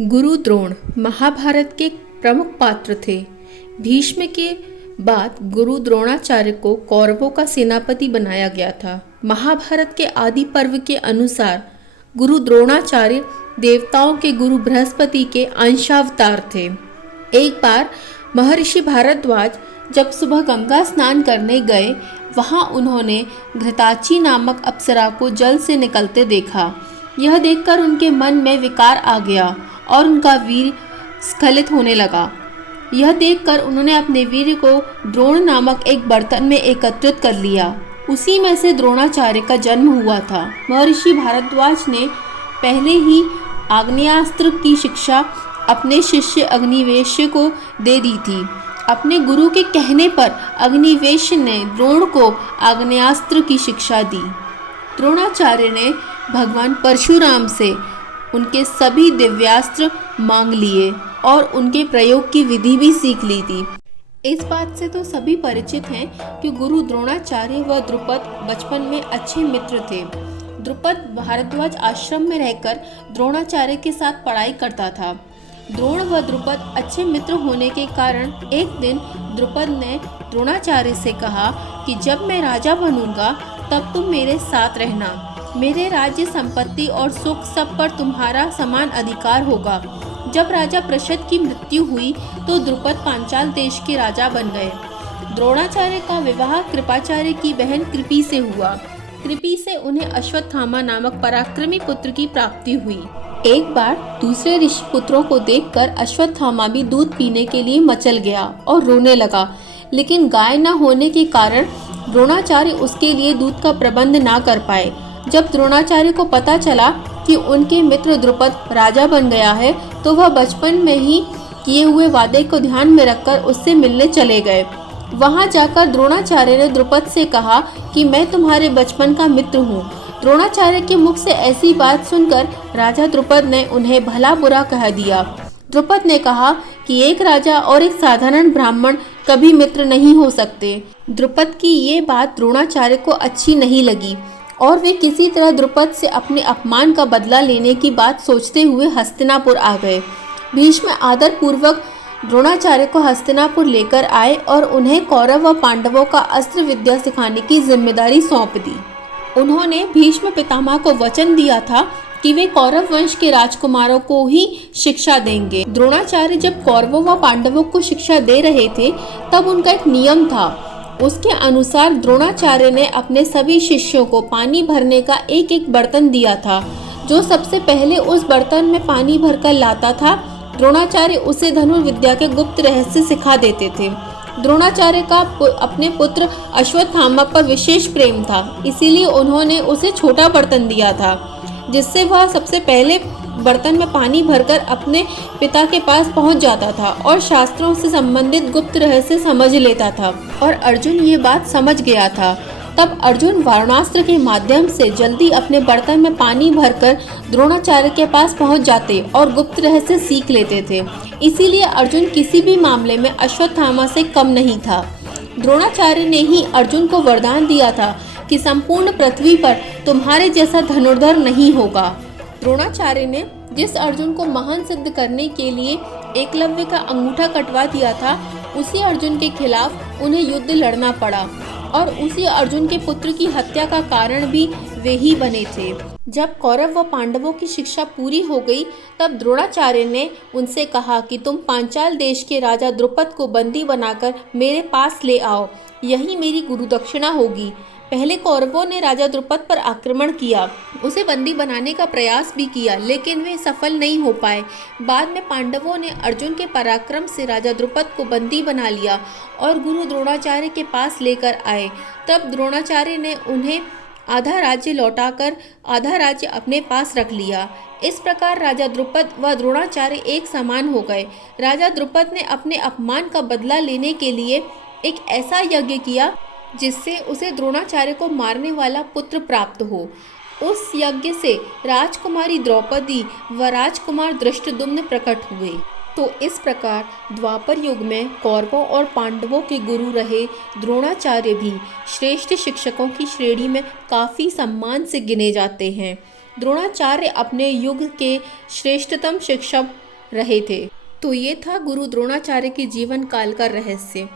गुरु द्रोण महाभारत के प्रमुख पात्र थे। भीष्म के बाद गुरु द्रोणाचार्य को कौरवों का सेनापति बनाया गया था। महाभारत के आदि पर्व के अनुसार गुरु द्रोणाचार्य देवताओं के गुरु बृहस्पति के अंशावतार थे। एक बार महर्षि भारद्वाज जब सुबह गंगा स्नान करने गए, वहां उन्होंने घृताची नामक अप्सरा को जल से निकलते देखा। यह देखकर उनके मन में विकार आ गया और उनका वीर स्खलित होने लगा। यह देखकर उन्होंने अपने वीर को द्रोण नामक एक बर्तन में एकत्रित कर लिया। उसी में से द्रोणाचार्य का जन्म हुआ था। महर्षि भारद्वाज ने पहले ही आग्नेयास्त्र की शिक्षा अपने शिष्य अग्निवेश को दे दी थी। अपने गुरु के कहने पर अग्निवेश ने द्रोण को आग्नेयास्त्र की शिक्षा दी। द्रोणाचार्य ने भगवान परशुराम से उनके सभी दिव्यास्त्र मांग लिए और उनके प्रयोग की विधि भी सीख ली थी। इस बात से तो सभी परिचित हैं कि गुरु द्रोणाचार्य व द्रुपद बचपन में अच्छे मित्र थे। द्रुपद भारद्वाज आश्रम में रहकर द्रोणाचार्य के साथ पढ़ाई करता था। द्रोण व द्रुपद अच्छे मित्र होने के कारण एक दिन द्रुपद ने द्रोणाचार्य से कहा कि जब मैं राजा बनूंगा तब तुम मेरे साथ रहना। मेरे राज्य संपत्ति और सुख सब पर तुम्हारा समान अधिकार होगा। जब राजा प्रशद की मृत्यु हुई तो द्रुपद पांचाल देश के राजा बन गए। द्रोणाचार्य का विवाह कृपाचार्य की बहन कृपि से हुआ। कृपि से उन्हें अश्वत्थामा नामक पराक्रमी पुत्र की प्राप्ति हुई। एक बार दूसरे ऋषि पुत्रों को देखकर अश्वत्थामा भी दूध पीने के लिए मचल गया और रोने लगा, लेकिन गाय न होने के कारण द्रोणाचार्य उसके लिए दूध का प्रबंध ना कर पाए। जब द्रोणाचार्य को पता चला कि उनके मित्र द्रुपद राजा बन गया है, तो वह बचपन में ही किए हुए वादे को ध्यान में रखकर उससे मिलने चले गए। वहां जाकर द्रोणाचार्य ने द्रुपद से कहा कि मैं तुम्हारे बचपन का मित्र हूँ। द्रोणाचार्य के मुख से ऐसी बात सुनकर राजा द्रुपद ने उन्हें भला बुरा कह दिया। द्रुपद ने कहा कि एक राजा और एक साधारण ब्राह्मण कभी मित्र नहीं हो सकते। द्रुपद की ये बात द्रोणाचार्य को अच्छी नहीं लगी और वे किसी तरह द्रुपद से अपने अपमान का बदला लेने की बात सोचते हुए हस्तिनापुर आ गए। भीष्म आदर पूर्वक द्रोणाचार्य को हस्तिनापुर लेकर आए और उन्हें कौरव व पांडवों का अस्त्र विद्या सिखाने की जिम्मेदारी सौंप दी। उन्होंने भीष्म पितामह को वचन दिया था कि वे कौरव वंश के राजकुमारों को ही शिक्षा देंगे। द्रोणाचार्य जब कौरवों व पांडवों को शिक्षा दे रहे थे तब उनका एक नियम था। उसके अनुसार द्रोणाचार्य ने अपने सभी शिष्यों को पानी भरने का एक एक बर्तन दिया था। जो सबसे पहले उस बर्तन में पानी भरकर लाता था, द्रोणाचार्य उसे धनुर्विद्या के गुप्त रहस्य सिखा देते थे। द्रोणाचार्य का अपने पुत्र अश्वत्थामा पर विशेष प्रेम था, इसीलिए उन्होंने उसे छोटा बर्तन दिया था, जिससे वह सबसे पहले बर्तन में पानी भरकर अपने पिता के पास पहुंच जाता था और शास्त्रों से संबंधित गुप्त रहस्य समझ लेता था। और अर्जुन ये बात समझ गया था। तब अर्जुन वारुणास्त्र के माध्यम से जल्दी अपने बर्तन में पानी भरकर द्रोणाचार्य के पास पहुंच जाते और गुप्त रहस्य सीख लेते थे। इसीलिए अर्जुन किसी भी मामले में अश्वत्थामा से कम नहीं था। द्रोणाचार्य ने ही अर्जुन को वरदान दिया था कि संपूर्ण पृथ्वी पर तुम्हारे जैसा धनुर्धर नहीं होगा। द्रोणाचार्य ने जिस अर्जुन को महान सिद्ध करने के लिए एकलव्य का अंगूठा कटवा दिया था, उसी अर्जुन के खिलाफ उन्हें युद्ध लड़ना पड़ा और उसी अर्जुन के पुत्र की हत्या का कारण भी वे ही बने थे। जब कौरव व पांडवों की शिक्षा पूरी हो गई, तब द्रोणाचार्य ने उनसे कहा कि तुम पांचाल देश के राजा द्रुपद को बंदी बनाकर मेरे पास ले आओ, यही मेरी गुरु दक्षिणा होगी। पहले कौरवों ने राजा द्रुपद पर आक्रमण किया, उसे बंदी बनाने का प्रयास भी किया, लेकिन वे सफल नहीं हो पाए। बाद में पांडवों ने अर्जुन के पराक्रम से राजा द्रुपद को बंदी बना लिया और गुरु द्रोणाचार्य के पास लेकर आए। तब द्रोणाचार्य ने उन्हें आधा राज्य लौटाकर आधा राज्य अपने पास रख लिया। इस प्रकार राजा द्रुपद व द्रोणाचार्य एक समान हो गए। राजा द्रुपद ने अपने अपमान का बदला लेने के लिए एक ऐसा यज्ञ किया जिससे उसे द्रोणाचार्य को मारने वाला पुत्र प्राप्त हो। उस यज्ञ से राजकुमारी द्रौपदी व राजकुमार धृष्टद्युम्न प्रकट हुए। तो इस प्रकार द्वापर युग में कौरवों और पांडवों के गुरु रहे द्रोणाचार्य भी श्रेष्ठ शिक्षकों की श्रेणी में काफ़ी सम्मान से गिने जाते हैं। द्रोणाचार्य अपने युग के श्रेष्ठतम शिक्षक रहे थे। तो ये था गुरु द्रोणाचार्य के जीवन काल का रहस्य।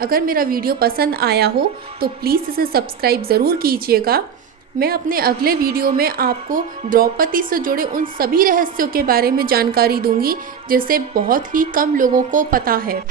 अगर मेरा वीडियो पसंद आया हो तो प्लीज़ इसे सब्सक्राइब ज़रूर कीजिएगा। मैं अपने अगले वीडियो में आपको द्रौपदी से जुड़े उन सभी रहस्यों के बारे में जानकारी दूंगी जिसे बहुत ही कम लोगों को पता है।